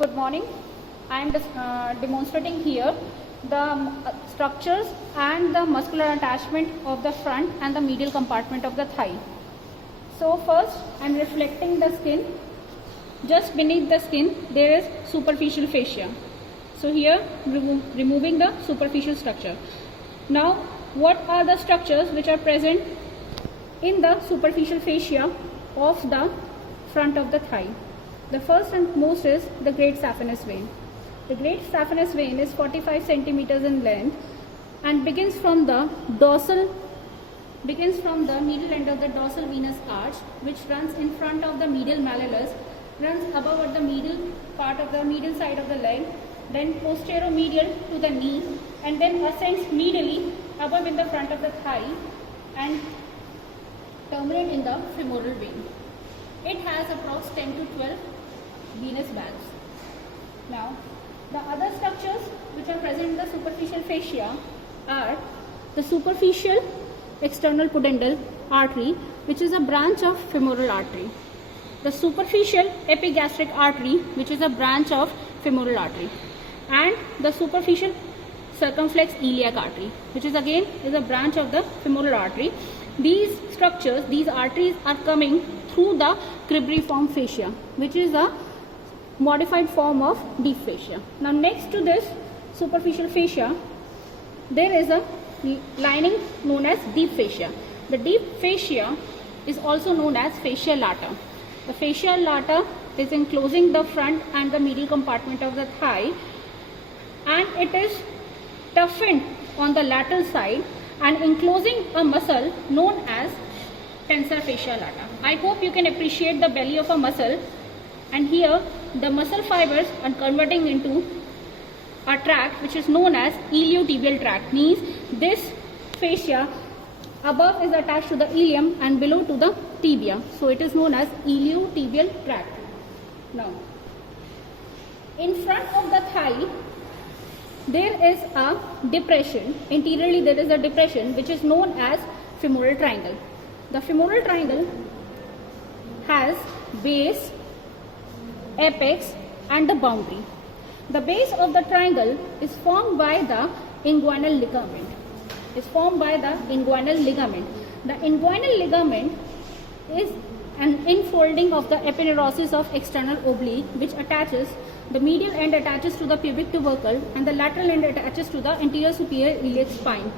Good morning. I am demonstrating here the structures and the muscular attachment of the front and the medial compartment of the thigh. So first I am reflecting the skin. Just beneath the skin there is superficial fascia. So here removing the superficial structure. Now what are the structures which are present in the superficial fascia of the front of the thigh? The first and most is the great saphenous vein. The great saphenous vein is 45 centimeters in length and begins from the medial end of the dorsal venous arch, which runs in front of the medial malleolus, runs above at the medial part of the medial side of the leg, then posteromedial to the knee, and then ascends medially above in the front of the thigh and terminate in the femoral vein. It has approx 10 to 12 venous valves. Now, the other structures which are present in the superficial fascia are the superficial external pudendal artery, which is a branch of femoral artery, the superficial epigastric artery, which is a branch of femoral artery, and the superficial circumflex iliac artery, which is again a branch of the femoral artery. These structures, these arteries are coming through the cribriform fascia, which is a modified form of deep fascia. Now next to this superficial fascia, there is a lining known as deep fascia. The deep fascia is also known as fascia lata. The fascia lata is enclosing the front and the medial compartment of the thigh, and it is toughened on the lateral side and enclosing a muscle known as tensor fascia lata. I hope you can appreciate the belly of a muscle, and here the muscle fibers are converting into a tract which is known as iliotibial tract. Means this fascia above is attached to the ilium and below to the tibia, so it is known as iliotibial tract. Now, in front of the thigh there is a depression. Interiorly there is a depression which is known as femoral triangle. The femoral triangle has base, apex and the boundary. The base of the triangle is formed by the inguinal ligament. The inguinal ligament is an infolding of the epineurosis of external oblique, which attaches, the medial end attaches to the pubic tubercle and the lateral end attaches to the anterior superior iliac spine.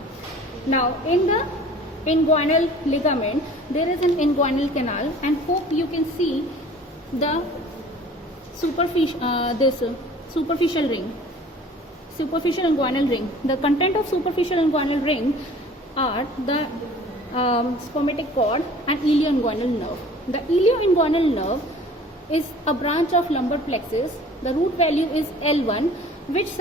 Now in the inguinal ligament there is an inguinal canal, and hope you can see the superficial inguinal ring. The content of superficial inguinal ring are the spermatic cord and ilioinguinal nerve. The ilioinguinal nerve is a branch of lumbar plexus. The root value is L1, which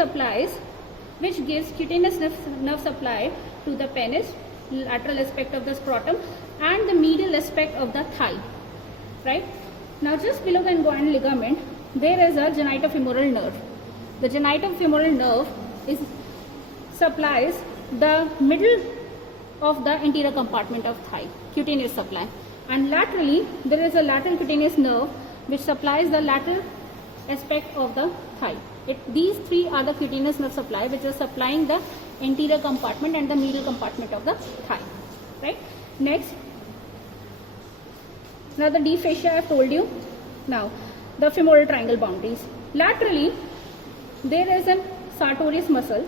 gives cutaneous nerve supply to the penis, lateral aspect of the scrotum, and the medial aspect of the thigh. Right? Now just below the inguinal ligament there is a genitofemoral nerve. The genitofemoral nerve supplies the middle of the anterior compartment of thigh, cutaneous supply, and laterally there is a lateral cutaneous nerve which supplies the lateral aspect of the thigh. These three are the cutaneous nerve supply which are supplying the anterior compartment and the medial compartment of the thigh. Right? Next, now the deep fascia I have told you. Now the femoral triangle boundaries. Laterally there is a sartorius muscle.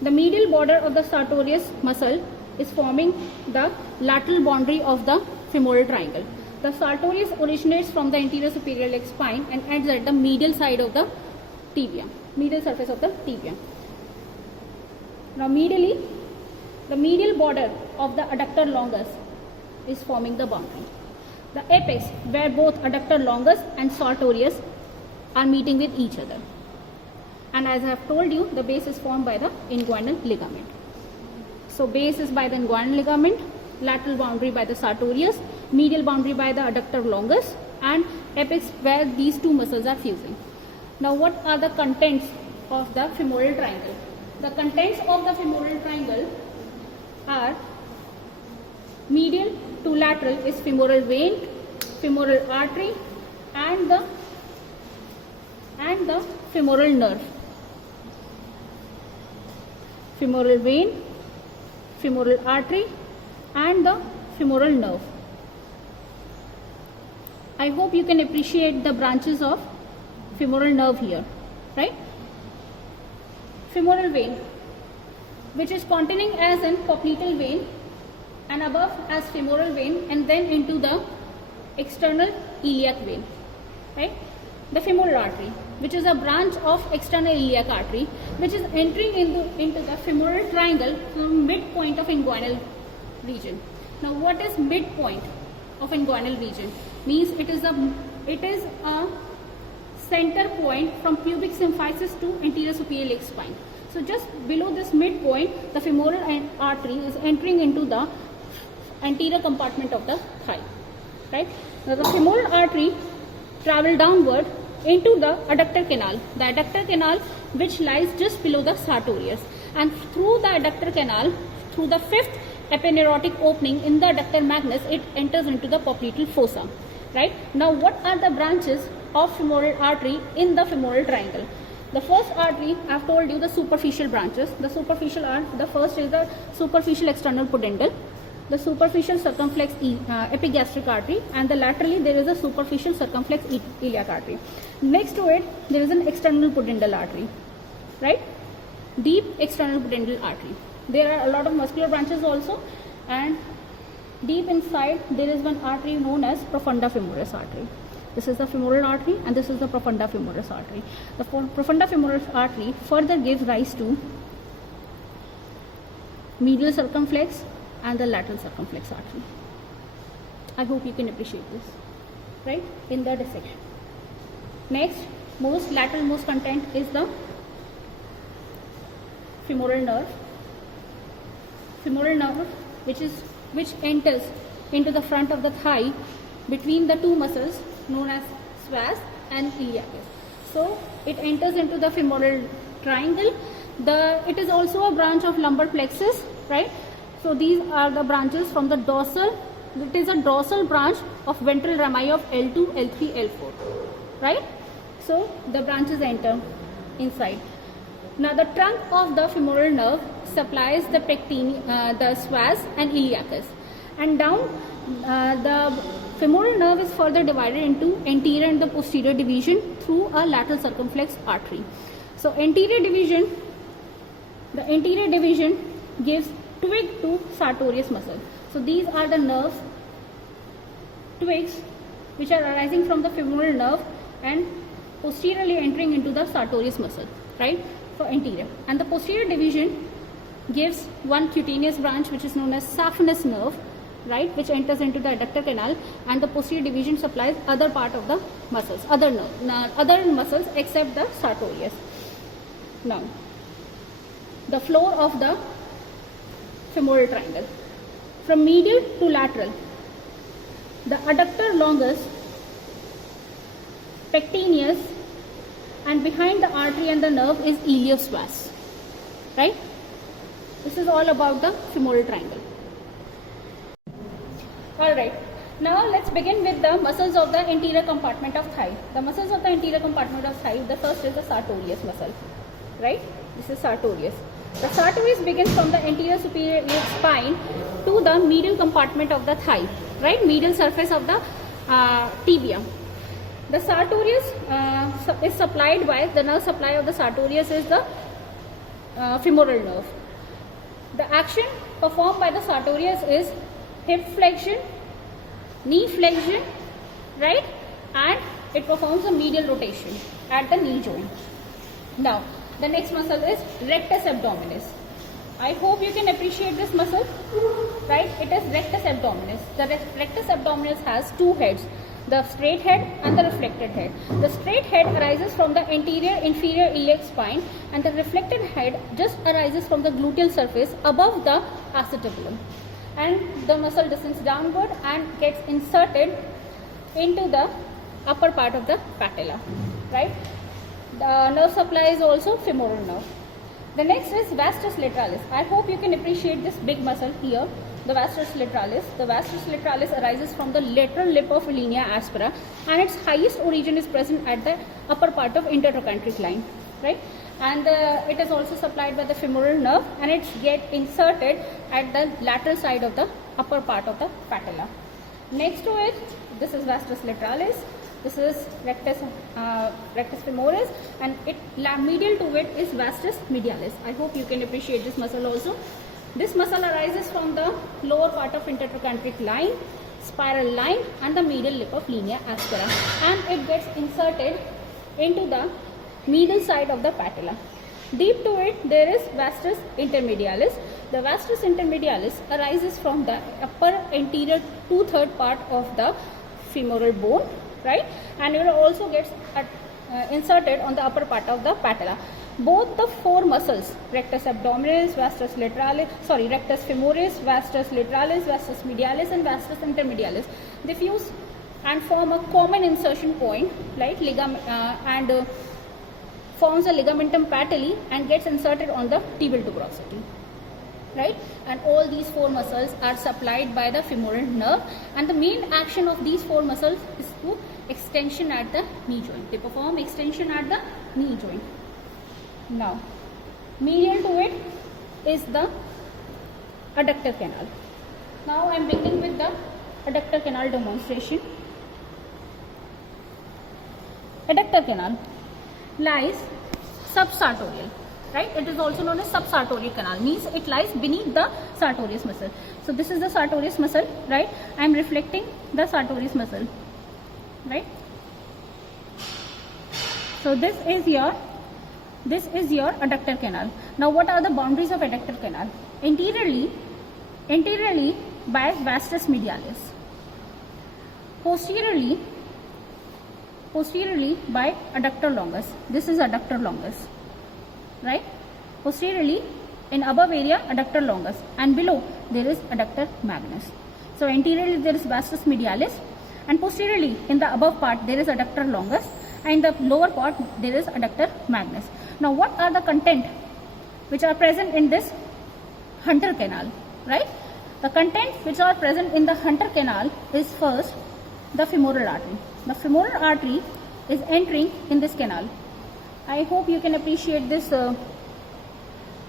The medial border of the sartorius muscle is forming the lateral boundary of the femoral triangle. The sartorius originates from the anterior superior iliac spine and ends at the medial side of the tibia, medial surface of the tibia. Now medially, the medial border of the adductor longus is forming the boundary. The apex, where both adductor longus and sartorius are meeting with each other. And as I have told you, the base is formed by the inguinal ligament. So base is by the inguinal ligament, lateral boundary by the sartorius, medial boundary by the adductor longus, and apex where these two muscles are fusing. Now what are the contents of the femoral triangle? The contents of the femoral triangle are medial to lateral is femoral vein, femoral artery, and the and the femoral nerve. Femoral vein, femoral artery and the femoral nerve. I hope you can appreciate the branches of femoral nerve here, right? Femoral vein, which is containing as in popliteal vein and above as femoral vein and then into the external iliac vein, right? The femoral artery, which is a branch of external iliac artery, which is entering into the femoral triangle from midpoint of inguinal region. Now, what is midpoint of inguinal region? Means it is a center point from pubic symphysis to anterior superior iliac spine. So, just below this midpoint, the femoral artery is entering into the anterior compartment of the thigh, right? Now, the femoral artery travel downward into the adductor canal. The adductor canal which lies just below the sartorius, and through the adductor canal, through the fifth epineurotic opening in the adductor magnus, it enters into the popliteal fossa, right? Now, what are the branches of femoral artery in the femoral triangle? The first artery, I have told you the superficial branches. The superficial are, the first is the superficial external pudendal, the superficial circumflex epigastric artery, and the laterally there is a superficial circumflex iliac artery. Next to it, there is an external pudendal artery, right? Deep external pudendal artery. There are a lot of muscular branches also, and deep inside there is one artery known as profunda femoris artery. This is the femoral artery and this is the profunda femoris artery. The profunda femoris artery further gives rise to medial circumflex and the lateral circumflex artery. I hope you can appreciate this, right, in the dissection. Next, lateral most content is the femoral nerve. Femoral nerve, which enters into the front of the thigh between the two muscles known as psoas and iliacus. So it enters into the femoral triangle. It is also a branch of lumbar plexus, right? So these are the branches from the dorsal. It is a dorsal branch of ventral rami of L2, L3, L4, right? So the branches enter inside. Now the trunk of the femoral nerve supplies the psoas and iliacus, and down the femoral nerve is further divided into anterior and the posterior division through a lateral circumflex artery. So the anterior division gives twig to sartorius muscle. So these are the nerve twigs which are arising from the femoral nerve and posteriorly entering into the sartorius muscle, right, for anterior. And the posterior division gives one cutaneous branch which is known as saphenous nerve, right, which enters into the adductor canal, and the posterior division supplies other part of the muscles, other muscles except the sartorius. Now, the floor of the femoral triangle. From medial to lateral, the adductor longus, pectineus, and behind the artery and the nerve is iliopsoas, right? This is all about the femoral triangle. Alright, now let's begin with the muscles of the anterior compartment of thigh. The muscles of the anterior compartment of thigh, the first is the sartorius muscle, right? This is sartorius. The sartorius begins from the anterior superior iliac spine to the medial compartment of the thigh, right? Medial surface of the tibia. The sartorius is supplied by, the nerve supply of the sartorius is the femoral nerve. The action performed by the sartorius is hip flexion, knee flexion, right? And it performs a medial rotation at the knee joint. Now, the next muscle is rectus abdominis. I hope you can appreciate this muscle, right? It is rectus abdominis. The rectus abdominis has two heads, the straight head and the reflected head. The straight head arises from the anterior inferior iliac spine, and the reflected head just arises from the gluteal surface above the acetabulum. And the muscle descends downward and gets inserted into the upper part of the patella, right? The nerve supply is also femoral nerve. The next is vastus lateralis. I hope you can appreciate this big muscle here. the vastus lateralis. The vastus lateralis arises from the lateral lip of linea aspera, and its highest origin is present at the upper part of intertrochanteric line, right? And it is also supplied by the femoral nerve, and it gets inserted at the lateral side of the upper part of the patella. Next to it, this is vastus lateralis. This is rectus femoris, and medial to it is vastus medialis. I hope you can appreciate this muscle also. This muscle arises from the lower part of intertrochanteric line, spiral line, and the medial lip of linea aspera, and it gets inserted into the medial side of the patella. Deep to it, there is vastus intermedialis. The vastus intermedialis arises from the upper anterior 2/3 part of the femoral bone, right? And it also gets inserted on the upper part of the patella. Both the four muscles, rectus abdominis, vastus femoris, vastus lateralis, vastus medialis, and vastus intermedialis, they fuse and form a common insertion point, like forms a ligamentum patelli and gets inserted on the tibial tuberosity, right? And all these four muscles are supplied by the femoral nerve, and the main action of these four muscles is to extension at the knee joint. They perform extension at the knee joint. Now, medial to it is the adductor canal. Now I am beginning with the adductor canal demonstration. Adductor canal lies subsartorial, right? It is also known as subsartorial canal, means it lies beneath the sartorius muscle. So this is the sartorius muscle, right? I am reflecting the sartorius muscle, right? So this is your adductor canal. Now what are the boundaries of adductor canal? Anteriorly by vastus medialis, posteriorly by adductor longus. This is adductor longus, right? Posteriorly in above area adductor longus, and below there is adductor magnus. So anteriorly there is vastus medialis, and posteriorly in the above part there is adductor longus, and in the lower part there is adductor magnus. Now what are the content which are present in this Hunter canal, right? The content which are present in the Hunter canal is first the femoral artery. The femoral artery is entering in this canal. I hope you can appreciate this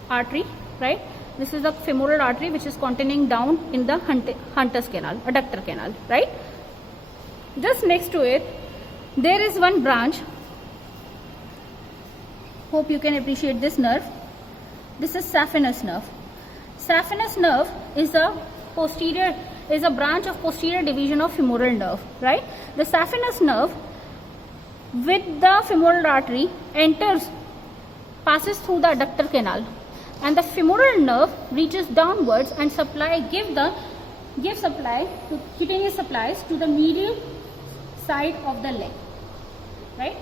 artery, right? This is the femoral artery which is continuing down in the Hunter's canal, adductor canal, right? Just next to it, there is one branch. Hope you can appreciate this nerve. This is saphenous nerve. Saphenous nerve is a branch of posterior division of femoral nerve, right? The saphenous nerve with the femoral artery passes through the adductor canal, and the femoral nerve reaches downwards and give cutaneous supplies to the medial side of the leg, right?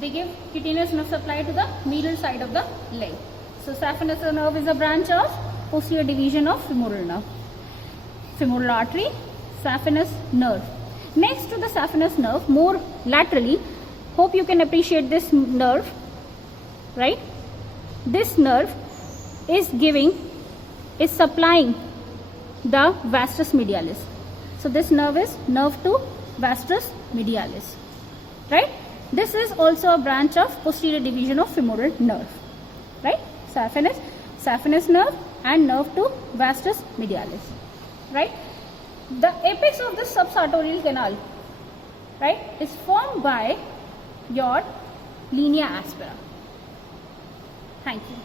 They give cutaneous nerve supply to the medial side of the leg. So saphenous nerve is a branch of posterior division of femoral nerve. Femoral artery, saphenous nerve. Next to the saphenous nerve, more laterally, hope you can appreciate this nerve, right? This nerve is supplying the vastus medialis. So this nerve is nerve to vastus medialis, right? This is also a branch of posterior division of femoral nerve, right? Saphenous nerve and nerve to vastus medialis, right? The apex of the subsartorial canal, right, is formed by your linea aspera. Thank you.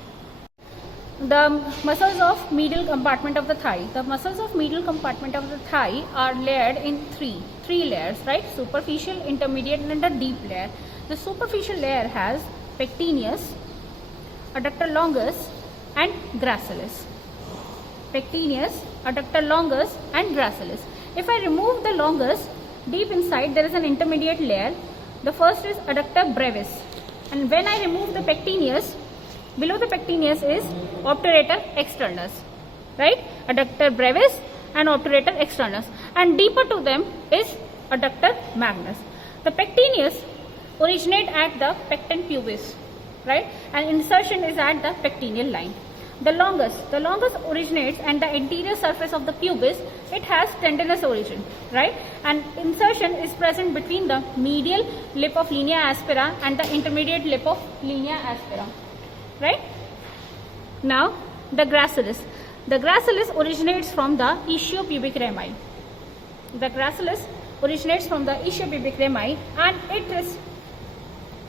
The muscles of medial compartment of the thigh. The muscles of medial compartment of the thigh are layered in three layers, right? Superficial, intermediate, and a deep layer. The superficial layer has pectineus, adductor longus, and gracilis. Pectineus, adductor longus, and gracilis. If I remove the longus, deep inside there is an intermediate layer. The first is adductor brevis, and when I remove the pectineus, below the pectineus is obturator externus, right? Adductor brevis and obturator externus, and deeper to them is adductor magnus. The pectineus originate at the pecten pubis, right? And insertion is at the pectineal line. The longest originates and the interior surface of the pubis, it has tendinous origin, right? And insertion is present between the medial lip of linea aspera and the intermediate lip of linea aspera, right? Now, the gracilis. The gracilis originates from the ischiopubic rami. The gracilis originates from the ischiopubic rami, and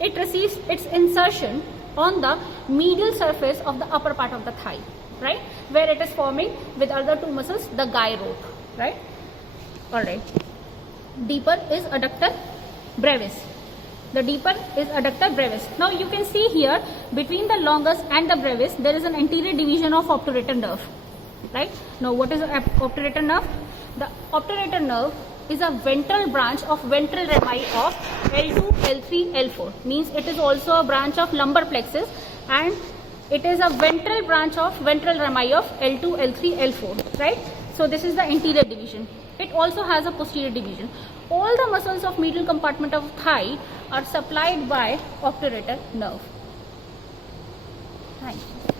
it receives its insertion on the medial surface of the upper part of the thigh, right, where it is forming with other two muscles the guy rope, right? All right. Deeper is adductor brevis. The deeper is adductor brevis. Now you can see here between the longus and the brevis there is an anterior division of obturator nerve, right? Now what is obturator nerve? The obturator nerve is a ventral branch of ventral rami of L2, L3, L4. Means it is also a branch of lumbar plexus, and it is a ventral branch of ventral rami of L2, L3, L4, right? So this is the anterior division. It also has a posterior division. All the muscles of medial compartment of thigh are supplied by obturator nerve. Thank you.